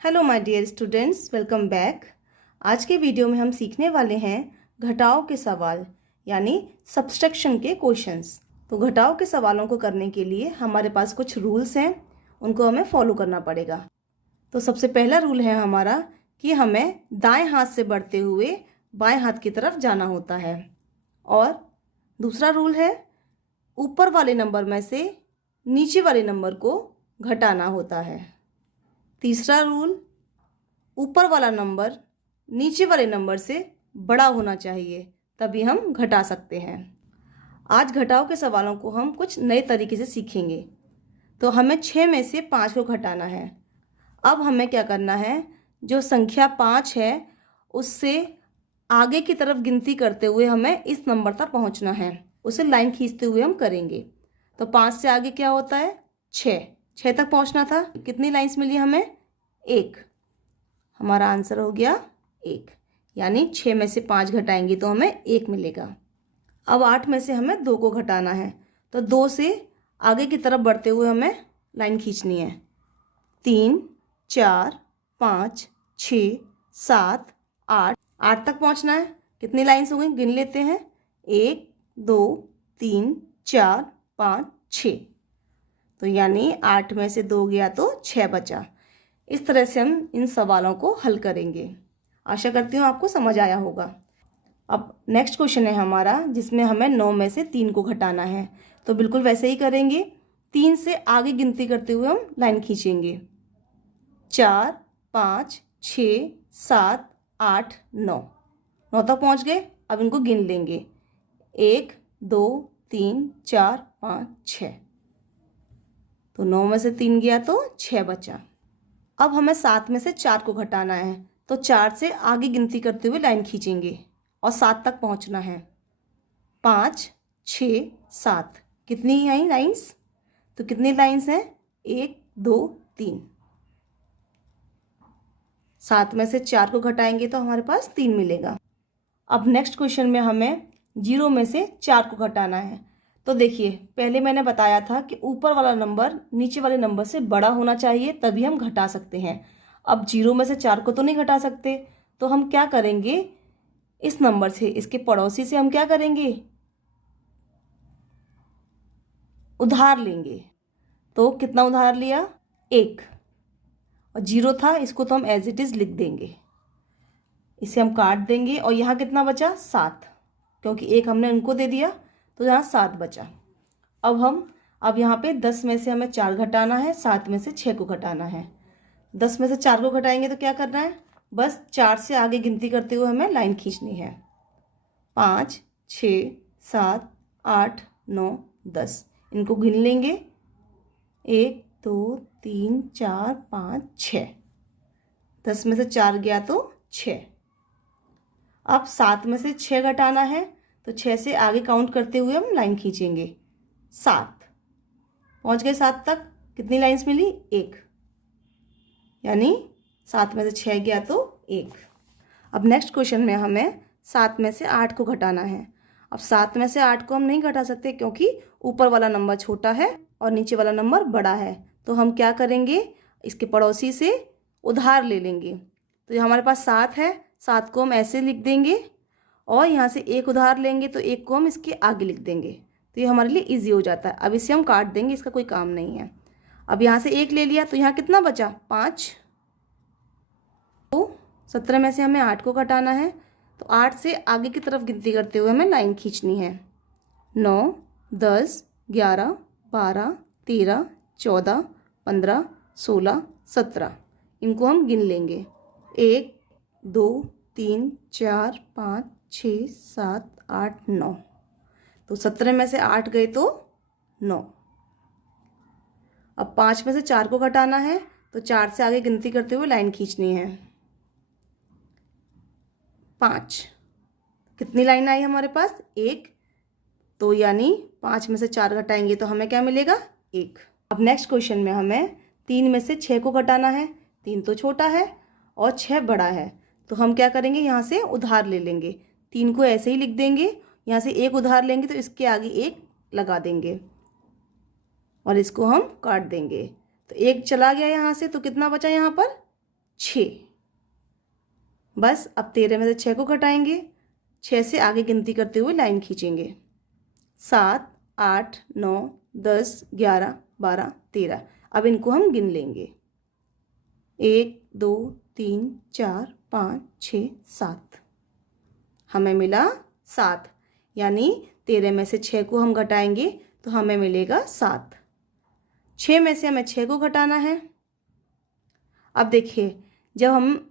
Hello my dear students, welcome back. आज के video में हम सीखने वाले हैं घटाव के सवाल यानी सब्सट्रैक्शन के क्वेश्चंस। तो घटाव के सवालों को करने के लिए हमारे पास कुछ रूल्स हैं, उनको हमें फॉलो करना पड़ेगा। तो सबसे पहला रूल है हमारा कि हमें दाएं हाथ से बढ़ते हुए बाएं हाथ की तरफ जाना होता है। और दूसरा रूल है ऊपर वाले नंबर में से नीचे वाले नंबर को घटाना होता है। तीसरा रूल, ऊपर वाला नंबर नीचे वाले नंबर से बड़ा होना चाहिए, तभी हम घटा सकते हैं। आज घटाव के सवालों को हम कुछ नए तरीके से सीखेंगे। तो हमें 6 में से 5 को घटाना है। अब हमें क्या करना है, जो संख्या 5 है उससे आगे की तरफ गिनती करते हुए हमें इस नंबर तक पहुंचना है। उसे लाइन खींचते हुए हम करेंगे। तो 5 से आगे क्या होता है, 6 तक पहुंचना था। कितनी लाइन्स मिली हमें, 1। हमारा आंसर हो गया 1, यानी 6 में से 5 घटाएंगे तो हमें 1 मिलेगा। अब 8 में से हमें 2 को घटाना है। तो 2 से आगे की तरफ बढ़ते हुए हमें लाइन खींचनी है। 3, 4, 5, 6, 7, 8 तक पहुंचना है। कितनी लाइन्स हो गई, गिन लेते हैं। 1, 2, 3, 4, 5, 6। तो यानी 8 में से 2 गया तो 6 बचा। इस तरह से हम इन सवालों को हल करेंगे। आशा करती हूँ आपको समझ आया होगा। अब नेक्स्ट क्वेश्चन है हमारा, जिसमें हमें 9 में से 3 को घटाना है। तो बिल्कुल वैसे ही करेंगे। 3 से आगे गिनती करते हुए हम लाइन खींचेंगे। 4, 5, 6, 7, 8, 9 तक पहुँच गए। अब इनको गिन लेंगे। 1, 2, 3, 4, 5, 6। तो 9 में से 3 गया तो 6 बचा। अब हमें 7 में से 4 को घटाना है। तो 4 से आगे गिनती करते हुए लाइन खींचेंगे और 7 तक पहुंचना है। 5, 6, 7। कितनी आई लाइन्स, तो कितनी लाइन्स हैं, 1, 2, 3। 7 में से 4 को घटाएंगे तो हमारे पास 3 मिलेगा। अब नेक्स्ट क्वेश्चन में हमें 0 में से 4 को घटाना है। तो देखिए, पहले मैंने बताया था कि ऊपर वाला नंबर नीचे वाले नंबर से बड़ा होना चाहिए, तभी हम घटा सकते हैं। अब 0 में से 4 को तो नहीं घटा सकते, तो हम क्या करेंगे, इस नंबर से, इसके पड़ोसी से हम क्या करेंगे, उधार लेंगे। तो कितना उधार लिया, 1। और 0 था, इसको तो हम एज इट इज़ लिख देंगे। इसे हम काट देंगे और यहाँ कितना बचा, 7, क्योंकि 1 हमने उनको दे दिया, तो यहाँ 7 बचा। अब यहाँ पे 10 में से हमें 4 घटाना है, 7 में से 6 को घटाना है। 10 में से 4 को घटाएंगे तो क्या करना है, बस 4 से आगे गिनती करते हुए हमें लाइन खींचनी है। 5, 6, 7, 8, 9, 10। इनको गिन लेंगे। 1, 2, 3, 4, 5, 6। 10 में से 4 गया तो 6। अब 7 में से 6 घटाना है, तो 6 से आगे काउंट करते हुए हम लाइन खींचेंगे। 7 पहुंच गए। 7 तक कितनी लाइन्स मिली, 1, यानी 7 में से 6 गया तो 1। अब नेक्स्ट क्वेश्चन में हमें 7 में से 8 को घटाना है। अब 7 में से 8 को हम नहीं घटा सकते, क्योंकि ऊपर वाला नंबर छोटा है और नीचे वाला नंबर बड़ा है। तो हम क्या करेंगे, इसके पड़ोसी से उधार ले लेंगे। तो ये हमारे पास 7 है, 7 को हम ऐसे लिख देंगे और यहाँ से 1 उधार लेंगे, तो 1 को हम इसके आगे लिख देंगे। तो ये हमारे लिए इजी हो जाता है। अब इसे हम काट देंगे, इसका कोई काम नहीं है। अब यहाँ से 1 ले लिया, तो यहाँ कितना बचा, 5। तो 17 में से हमें 8 को घटाना है। तो 8 से आगे की तरफ गिनती करते हुए हमें लाइन खींचनी है। 9, 10, 11, 12, 13, 14, 15, 16, 17। इनको हम गिन लेंगे। 1, 2, 3, 4, 5, 6, 7, 8, 9। तो 17 में से 8 गए तो 9। अब 5 में से 4 को घटाना है, तो 4 से आगे गिनती करते हुए लाइन खींचनी है। 5। कितनी लाइन आई हमारे पास, 1। तो यानी 5 में से 4 घटाएंगे तो हमें क्या मिलेगा, 1। अब नेक्स्ट क्वेश्चन में हमें 3 में से 6 को घटाना है। 3 तो छोटा है और 6 बड़ा है, तो हम क्या करेंगे, यहाँ से उधार ले लेंगे। 3 को ऐसे ही लिख देंगे, यहाँ से 1 उधार लेंगे तो इसके आगे 1 लगा देंगे और इसको हम काट देंगे। तो 1 चला गया यहाँ से, तो कितना बचा यहाँ पर, 6। बस अब 13 में से 6 को घटाएंगे, 6 से आगे गिनती करते हुए लाइन खींचेंगे। 7, 8, 9, 10, 11, 12, 13। अब इनको हम गिन लेंगे। 1, 2, 3, 4, 5, 6, 7। हमें मिला 7, यानी 13 में से 6 को हम घटाएंगे तो हमें मिलेगा 7। 6 में से हमें 6 को घटाना है। अब देखिए, जब हम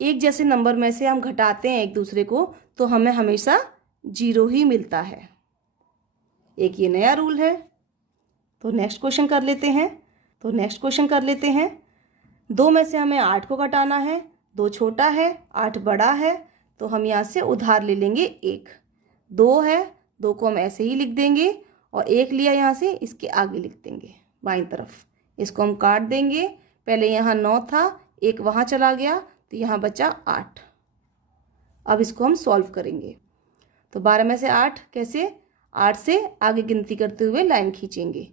एक जैसे नंबर में से हम घटाते हैं एक दूसरे को तो हमें हमेशा 0 ही मिलता है। एक ये नया रूल है। तो नेक्स्ट क्वेश्चन कर लेते हैं। 2 में से हमें 8 को घटाना है। 2 छोटा है, 8 बड़ा है, तो हम यहाँ से उधार ले लेंगे 1। 2 है, 2 को हम ऐसे ही लिख देंगे और 1 लिया यहाँ से, इसके आगे लिख देंगे बाईं तरफ। इसको हम काट देंगे। पहले यहाँ 9 था, 1 वहाँ चला गया तो यहाँ बचा 8। अब इसको हम सॉल्व करेंगे। तो 12 में से 8 कैसे? 8 से आगे गिनती करते हुए लाइन खींचेंगे।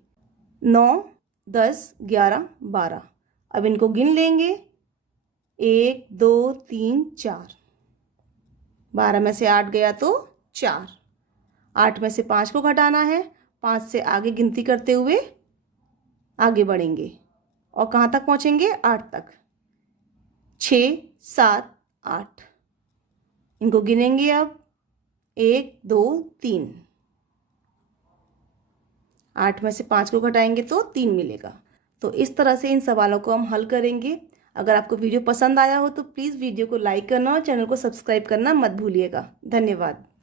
9, 10, 11, 12। अब इनको गिन लेंगे। 1, 2, 3, 4। 12 में से 8 गया तो 4। 8 में से 5 को घटाना है। 5 से आगे गिनती करते हुए आगे बढ़ेंगे और कहाँ तक पहुँचेंगे? 8 तक। 6, 7, 8। इनको गिनेंगे अब। 1, 2, 3। 8 में से 5 को घटाएंगे तो 3 मिलेगा। तो इस तरह से इन सवालों को हम हल करेंगे। अगर आपको वीडियो पसंद आया हो तो प्लीज़ वीडियो को लाइक करना और चैनल को सब्सक्राइब करना मत भूलिएगा। धन्यवाद।